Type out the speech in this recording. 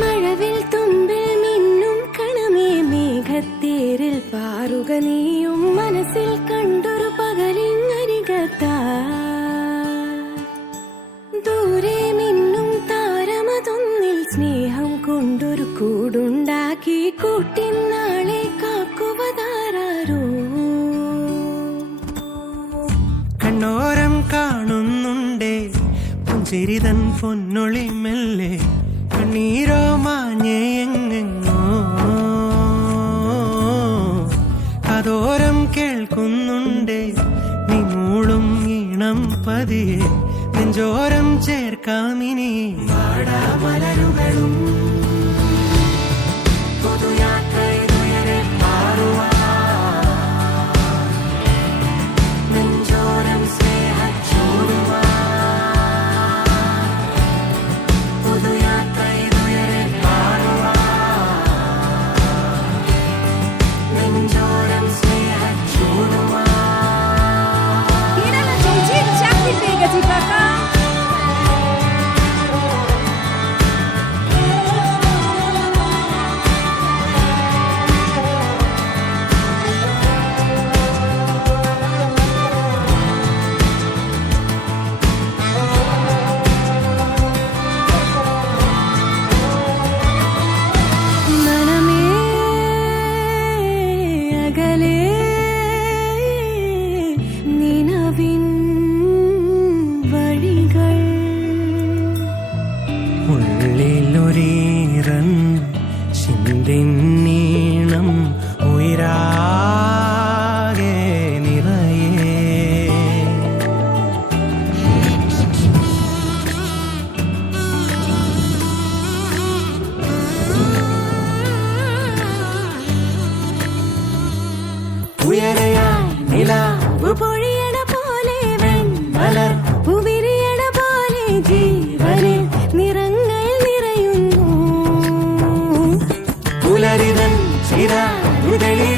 മഴവിൽ തുമ്പിൽ മിന്നും കണമേ മേഘത്തേരിൽ പാറുക നീയും മനസ്സിൽ കണ്ടൊരു പകലിങ്ങരികത്താ. ദൂരെ മിന്നും താരമതൊന്നിൽ സ്നേഹം കൊണ്ടൊരു കൂടുണ്ടാക്കി കൂട്ടിനാളെ കാക്കുവതാരോ കണ്ണോര പുഞ്ചിരിതൻ പൊന്നൊളി മെല്ലെ കണ്ണീരോ മാഞ്ഞേ എങ്ങെങ്ങോ. കേൾക്കുന്നുണ്ടേ നീ മൂളും ഈണം പതിയെ. നെഞ്ചോരം ചേർക്കാമിനി Esse cacá ഉള്ളിലൊരീറൻ ചിന്തിന്നീണം ഉയരാകെ നിറയേ ഉയരയായി നിലാവ് പൊഴിയണ சிறா உதவி